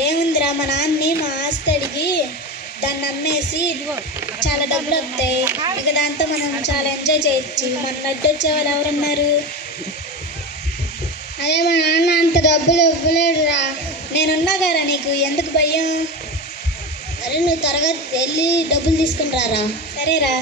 ఏముందిరా, మా నాన్నని మా ఆస్తి అడిగి దాన్ని అమ్మేసి చాలా డబ్బులు వస్తాయి. ఇక దాంతో మనం చాలా ఎంజాయ్ చేయొచ్చు. మన నడ్డు వచ్చే వాళ్ళు ఎవరున్నారు? అదే మా నాన్న అంత డబ్బులు ఇవ్వలేడురా. నేనున్నా కదా, నీకు ఎందుకు భయం? అరే నువ్వు త్వరగా వెళ్ళి డబ్బులు తీసుకుని రారా. సరేరా.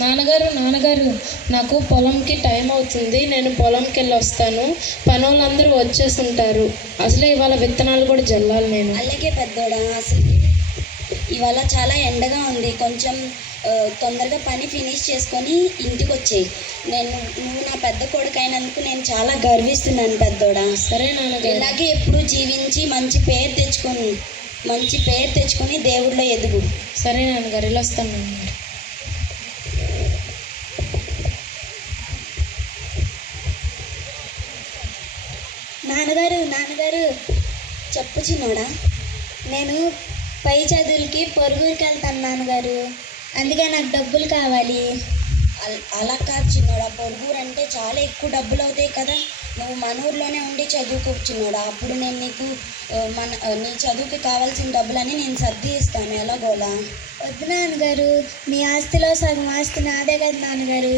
నాన్నగారు నాకు పొలంకి టైం అవుతుంది, నేను పొలంకి వెళ్ళి వస్తాను. పనులందరూ వచ్చేసి ఉంటారు. అసలే ఇవాళ విత్తనాలు కూడా జల్లాలి నేను. అలాగే పెద్దోడా, అసలు ఇవాళ చాలా ఎండగా ఉంది. కొంచెం తొందరగా పని ఫినిష్ చేసుకొని ఇంటికి వచ్చేయి. నువ్వు నా పెద్ద కొడుకు అయినందుకు నేను చాలా గర్విస్తున్నాను పెద్దోడా. సరే నాన్నగారు. ఇలాగే ఎప్పుడు జీవించి మంచి పేరు తెచ్చుకొని దేవుళ్ళో ఎదుగు. సరే నాన్నగారు, ఇలా వస్తాను నాన్నగారు. నాన్నగారు చెప్పు చిన్నోడా. నేను పై చదువులకి పొరుగురికి వెళ్తాను నాన్నగారు, అందుకే నాకు డబ్బులు కావాలి. అలా కాదు చిన్నోడా, పొరుగురు అంటే చాలా ఎక్కువ డబ్బులు అవుతాయి కదా. నువ్వు మన ఊర్లోనే ఉండి చదువుకో చిన్నోడా. అప్పుడు నేను నీకు నీ చదువుకి కావాల్సిన డబ్బులని నేను సర్ది ఇస్తాను ఎలాగోలా. వద్దు నాన్నగారు, మీ ఆస్తిలో సగం ఆస్తి నాదే కదా నాన్నగారు.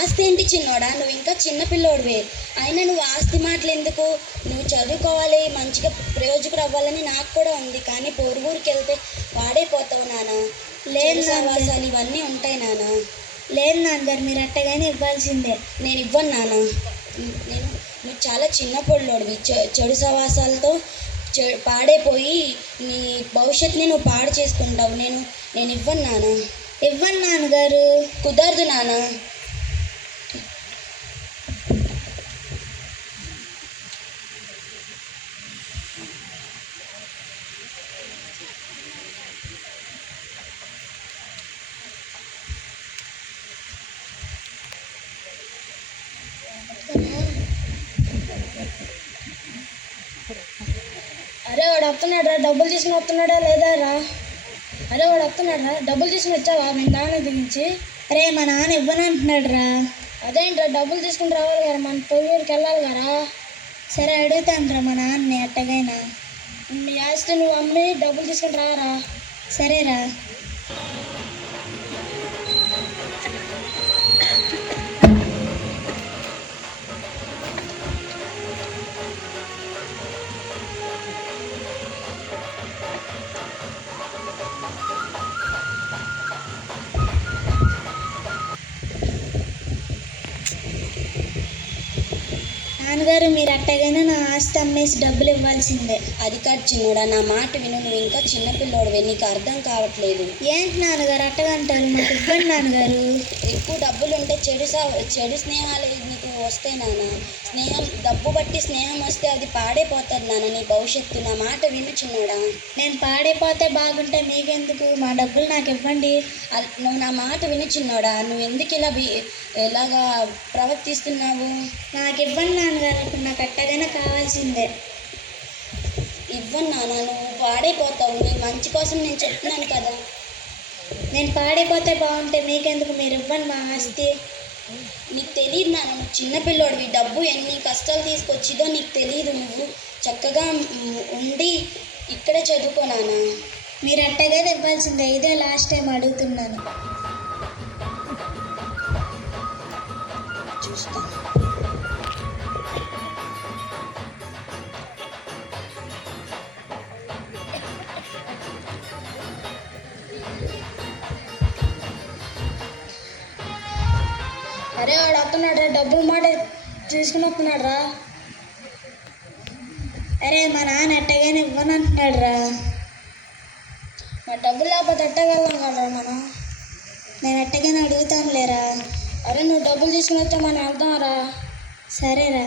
ఆస్తి ఏంటి చిన్నోడా, నువ్వు ఇంకా చిన్నపిల్లోడివే. అయినా నువ్వు ఆస్తి మాటలు ఎందుకు? నువ్వు చదువుకోవాలి, మంచిగా ప్రయోజకుడు అవ్వాలని నాకు కూడా ఉంది. కానీ పొరుగురికి వెళ్తే వాడైపోతావు నాన్న. లేదు సహవాసాలు ఇవన్నీ ఉంటాయి నాన్న. లేదు నాన్నగారు, మీరు అట్టగానే ఇవ్వాల్సిందే. నేను ఇవ్వను నాన్న. నువ్వు చాలా చిన్న పొల్లోడివి. చెడు సహవాసాలతో పాడైపోయి నీ భవిష్యత్తుని నువ్వు పాడు చేసుకుంటావు. నేను ఇవ్వను నాన్న. ఇవ్వను నాన్నగారు. కుదరదు నాన్న. అరే వాడు వస్తున్నాడు రా, డబ్బులు తీసుకుని వస్తున్నాడా లేదా రా? అరే వాడు వస్తున్నాడు రా, డబ్బులు తీసుకుని వచ్చావా మీ నాన్న దిగించి? అరే మా నాన్న ఇవ్వనంటున్నాడు రా. అదేంట్రా, డబ్బులు తీసుకుని రావాలి కదా, మన పొరుగురికి వెళ్ళాలి కదా. సరే అడుగుతాను రా మా నాన్నని అట్టగైనా. మీ ఆస్తి నువ్వు అమ్మి డబ్బులు తీసుకుని రారా. సరేరా. నాన్నగారు, మీరు అట్టగైనా నా ఆస్తి అమ్మేసి డబ్బులు ఇవ్వాల్సిందే. అది కాదు చిన్నోడా, నా మాట విను. నువ్వు ఇంకా చిన్నపిల్లోడివే, నీకు అర్థం కావట్లేదు. ఏంటి నాన్నగారు అట్టగంటారు? మాకు ఇవ్వండి నాన్నగారు. ఎక్కువ డబ్బులు ఉంటే చెడు స్నేహాలు నీకు వస్తాయి నాన్న. డబ్బు బట్టి స్నేహం వస్తే అది పాడైపోతుంది నాన్న నీ భవిష్యత్తు. నా మాట విను చిన్నోడా. నేను పాడైపోతే బాగుంటే మీకెందుకు? మా డబ్బులు నాకు ఇవ్వండి. నువ్వు నా మాట విను చిన్నోడా. నువ్వు ఎందుకు ఇలాగా ప్రవర్తిస్తున్నావు? నాకు ఇవ్వండి నాన్నగారు, ఇప్పుడు నాకు అట్టగైనా కావాల్సిందే. ఇవ్వను నాన్న, నువ్వు పాడైపోతావు. నీ మంచి కోసం నేను చెప్తున్నాను కదా. నేను పాడైపోతే బాగుంటే మీకెందుకు? మీరు ఇవ్వండి మా ఆస్తి. నీకు తెలియదు నాన్న, నువ్వు చిన్నపిల్లోడివి. డబ్బు ఎన్ని కష్టాలు తీసుకొచ్చిదో నీకు తెలియదు. నువ్వు చక్కగా ఉండి ఇక్కడే చదువుకో నాన్న. మీరు అట్టగానే ఇవ్వాల్సిందే. ఇదే లాస్ట్ టైం అడుగుతున్నాను. చూస్తాను. అరే వాడు వస్తున్నాడు రా, డబ్బులు మాట తీసుకుని వస్తున్నాడు రా. అరే మా నాన్న అట్టగానే ఇవ్వనంటున్నాడు రా. మరి డబ్బులు లేకపోతే ఎట్టగలం కదా మనం. నేను అట్టగానే అడుగుతాను లేరా. అరే నువ్వు డబ్బులు తీసుకుని వస్తే మనం వెళ్దాం రా. సరేరా.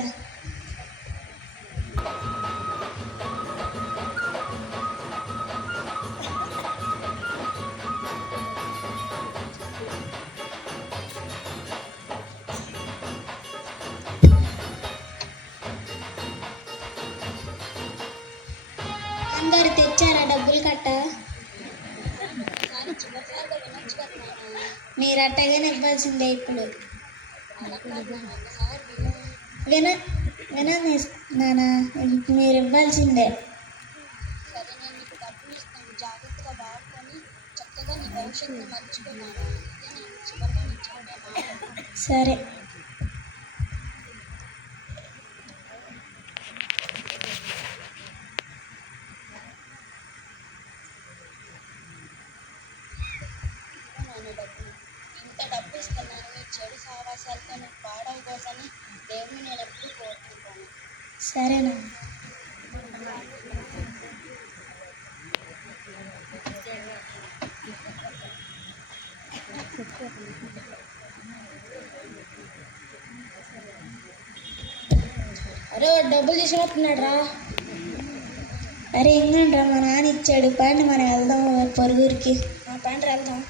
మీరు అట్టగానే ఇవ్వాల్సిందే ఇప్పుడు. విన వినండి నాన్న, మీరు ఇవ్వాల్సిందే. సరే, నేను నీకు డబ్బులు ఇస్తాను, జాగ్రత్తగా వాడుకొని చక్కగా నీ భవిష్యత్తుని మర్చిపోయినాను. నేను చివరిగా నీకు చెప్పే మాట. సరే. ఇంత డబ్బు ఇస్తున్నాను, నీ చెడు సావాసాలతో నువ్వు పాడవకూడదని దేవుని నేను ఎప్పుడు కోరుకుంటాను. సరేనా? అరే వాడు డబ్బులు తీసుకున్నట్టున్నాడు రా. అరే ఇంకంట్రా, మా నాన్న ఇచ్చాడు. పండి మనం వెళ్దాం పొరుగురికి. పంట వెళ్దాం.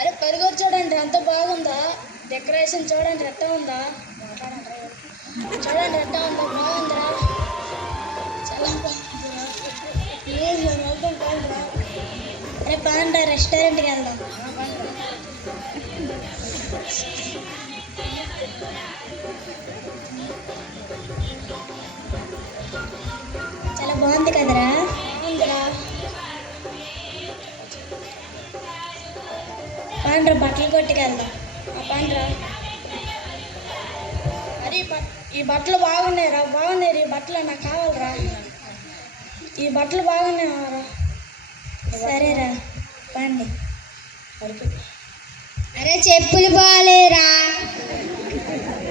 అరే పరుగు చూడండి ఎంత బాగుందా, డెకరేషన్ చూడండి ఎట్టా ఉందా, చూడండి ఎట్టా ఉందా, బాగుందిరా, చాలా బాగుందిరా. లేదు మనం వెళ్దాం పండురా. అరే పండ్రా, రెస్టారెంట్కి వెళ్దాం. చాలా బాగుంది కదరా. బాగుందిరా. పండ్రా, బట్టలు కొట్టుకెళ్దాం. పండురా. అరే ఈ బట్టలు బాగున్నాయిరా, బాగున్నాయి. ఈ బట్టలు నాకు కావాలిరా, ఈ బట్టలు బాగున్నాయిరా. సరేరా పండి. అరే చెప్పులు బాగాలేరా.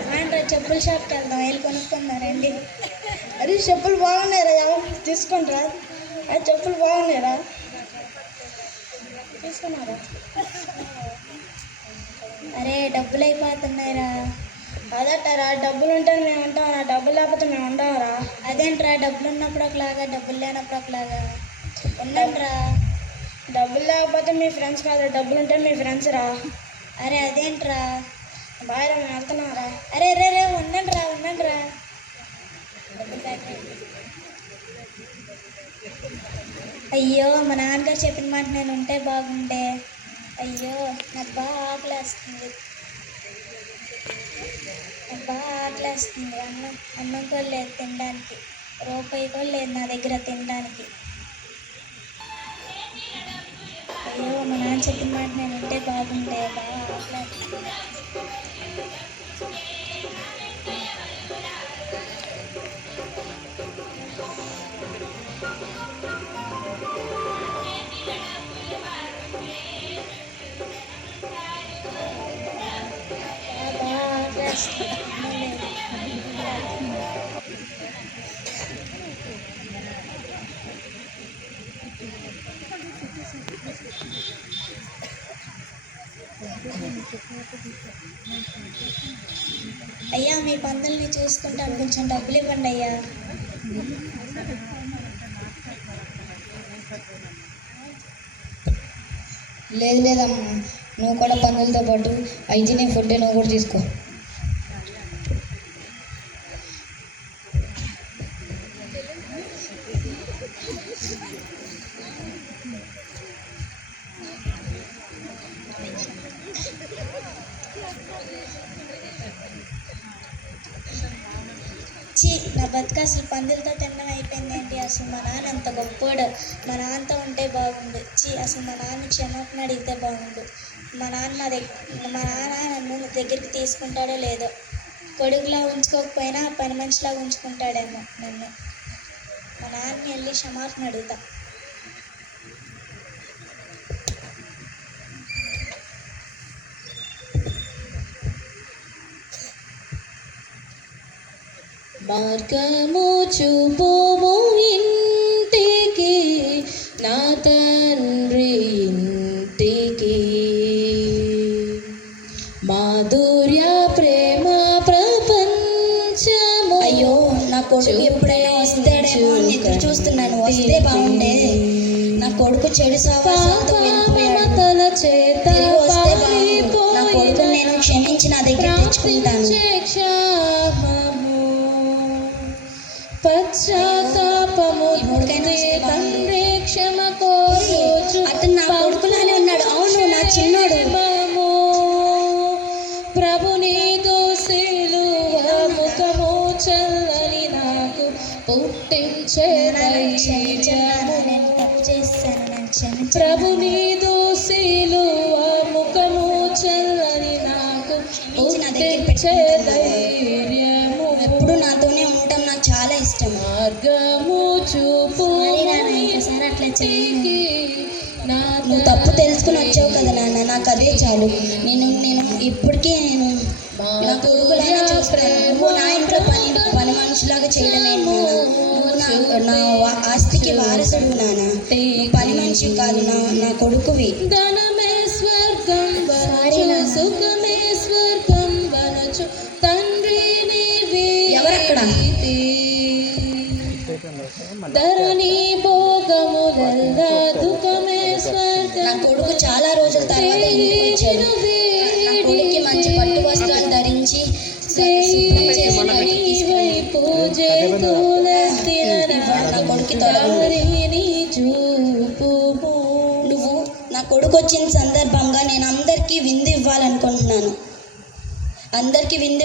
పండ్రా, చెప్పుల షాప్కి వెళ్దాం, వెళ్ళి కొనుక్కుందాం రండి. అరే చెప్పులు బాగున్నాయిరా, ఎవరు తీసుకుంటారా? అరే చెప్పులు బాగున్నాయిరా, తీసుకున్నారా? అరే డబ్బులు అయిపోతున్నాయిరా. అదట్టారా, డబ్బులు ఉంటే మేము ఉంటామరా, డబ్బులు లేకపోతే మేము ఉండవరా. అదేంట్రా, డబ్బులు ఉన్నప్పుడు ఒకలాగా, డబ్బులు లేనప్పుడు ఒకలాగా. ఉండండిరా. డబ్బులు లేకపోతే మీ ఫ్రెండ్స్ కాదు, డబ్బులు ఉంటే మీ ఫ్రెండ్స్ రా. అరే అదేంట్రా. బాగా మేము వెళ్తున్నారా. అరే రే రే ఉండండిరా, ఉండండిరా. అయ్యో, మా నాన్నగారు చెప్పిన మాట నేను ఉంటే బాగుండే. అయ్యో, నాకు బాగా ఆకలేస్తుంది. నాకు బాగా ఆకలేస్తుంది. అన్నం కూడా లేదు తినడానికి. రూపాయి కూడా లేదు నా దగ్గర తినడానికి. అయ్యో, మా నాన్న చెప్పిన మాట నేను ఉంటే బాగుండే. బాగా ఆకలేస్తుంది. బాగా ఆకలేస్తుంది. అయ్యా, మీ పందుల్ని చూసుకుంటాను, కొంచెం డబ్బులు ఇవ్వండి అయ్యా. లేదు లేదమ్మా, నువ్వు కూడా పనులతో పాటు హైజీనిక్ ఫుడ్ నువ్వు కూడా తీసుకో. ఛీ, నా బతుకు అసలు పందులతో తినడం అయిపోయిందేంటి. అసలు మా నాన్న అంత గొప్పోడు. మా నాన్నతో ఉంటే బాగుండు. ఛీ, అసలు మా నాన్న క్షమాపణ అడిగితే బాగుండు. మా నాన్న నన్ను దగ్గరికి తీసుకుంటాడో లేదో. కొడుకులా ఉంచుకోకపోయినా పని మనిషిలా ఉంచుకుంటాడేమో నన్ను. మా నాన్నని వెళ్ళి క్షమాపణ అడుగుతా. మార్గము చూపుము ఇంటికి, నా తండ్రి ఇంటికి. మాధుర్య ప్రేమ ప్రపంచము. అయ్యో, నా కొడుకు ఎప్పుడైనా వస్తాడేమో అని ఎదురు చూస్తున్నాను. వస్తే బాగుండే. నా కొడుకు చెడు సావాసాలతో వెళ్ళిపోయాడు. తిరిగి వస్తే బాగుండు. నా కొడుకు నేను క్షమించి నా దగ్గర తెచ్చుకుంటాను. పశ్చాత్తాపము తండ్రి క్షమ కోరు. అతను నా కొడుకులా ఇచ్చే ధైర్యము ఎప్పుడు నాతోనే ఉండటం నాకు చాలా ఇష్టం. మార్గము చూపు సారీ నాన్న, ఇంకోసారి అట్లా చెయ్యి. నువ్వు తప్పు తెలుసుకుని వచ్చావు కదా నాన్న, నాకు అదే చాలు. నేను ఇప్పటికీ నా కొడుకులాగా చూస్తాను. నువ్వు నా ఇంట్లో పని మనుషులాగా చేయడమే నువ్వు నా ఆస్తికి వారసుడు నాన్న. పని మనిషి కాదు, నా కొడుకువి. ధనమే స్వర్గం వనచు సుఖమే స్వర్గం వనచు తండ్రి నీవే ఎవరక్కడ? ధరణి భోగములల్లా దుఃఖమే స్వర్గం. నా కొడుకు చాలా రోజుల తర్వాత ఇంటికి వచ్చాడు. నా కొడుక్కి మంచి పట్టు వస్త్రాలు ధరించి శుభ్రం చేసి బయటికి తీసుకెళ్ళి నా కొడుక్కి నువ్వు నా కొడుకు వచ్చిన సందర్భంగా నేను అందరికీ విందు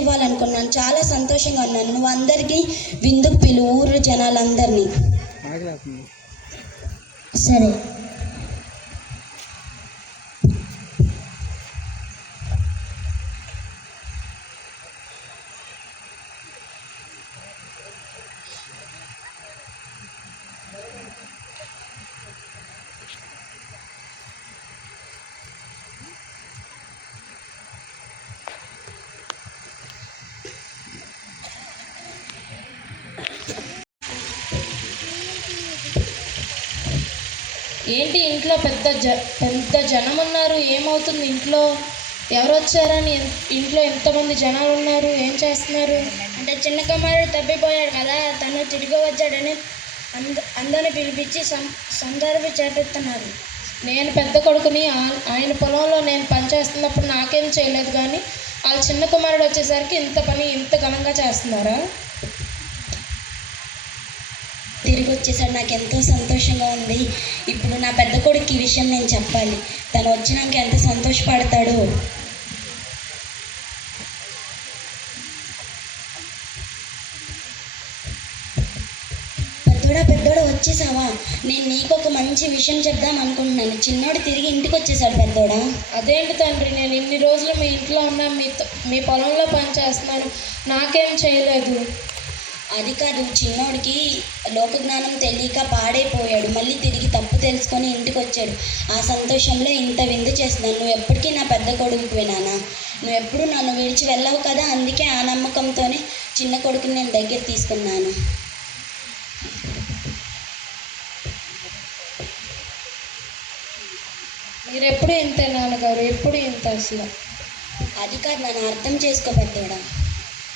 ఇవ్వాలనుకుంటున్నాను. చాలా సంతోషంగా ఉన్నాను. నువ్వు అందరికీ విందుకు పిలువు, ఊరు జనాలందరినీ. సరే. ఏంటి ఇంట్లో పెద్ద జనం ఉన్నారు, ఏమవుతుంది ఇంట్లో? ఎవరు వచ్చారని ఇంట్లో ఎంతమంది జనాలు ఉన్నారు? ఏం చేస్తున్నారు? అంటే చిన్న కుమారుడు తప్పిపోయాడు కదా, తను తిరిగి వచ్చాడని అందరిని పిలిపించి సందర్భి చేపిస్తున్నారు. నేను పెద్ద కొడుకుని, ఆయన పొలంలో నేను పనిచేస్తున్నప్పుడు నాకేం చేయలేదు, కానీ వాళ్ళ చిన్న కుమారుడు వచ్చేసరికి ఇంత పని ఇంత ఘనంగా చేస్తున్నారా? తిరిగి వచ్చేసాడు, నాకు ఎంతో సంతోషంగా ఉంది. ఇప్పుడు నా పెద్ద కొడుకు ఈ విషయం నేను చెప్పాలి. తను వచ్చినాక ఎంత సంతోషపడతాడో. పెద్దోడా వచ్చేసావా? నేను నీకు ఒక మంచి విషయం చెప్దాం అనుకుంటున్నాను. చిన్నోడు తిరిగి ఇంటికి వచ్చేసాడు. పెద్దోడా, అదేంటి తండ్రి, నేను ఇన్ని రోజులు మీ ఇంట్లో ఉన్నా, మీ పొలంలో పని చేస్తున్నాను, నాకేం చేయలేదు. అది కాదు, చిన్నోడికి లోకజ్ఞానం తెలియక పాడైపోయాడు. మళ్ళీ తిరిగి తప్పు తెలుసుకొని ఇంటికి వచ్చాడు. ఆ సంతోషంలో ఇంత విందు చేస్తున్నాను. నువ్వు ఎప్పటికీ నా పెద్ద కొడుకువే నాన్న. నువ్వు ఎప్పుడు నన్ను విడిచి వెళ్ళావు కదా, అందుకే ఆ నమ్మకంతోనే చిన్న కొడుకుని నేను దగ్గర తీసుకున్నాను. మీరు ఎప్పుడు ఇంతే నాన్నగారు, ఎప్పుడు ఇంత అసలు. అది కాదు, నన్ను అర్థం చేసుకో పెద్దోడా.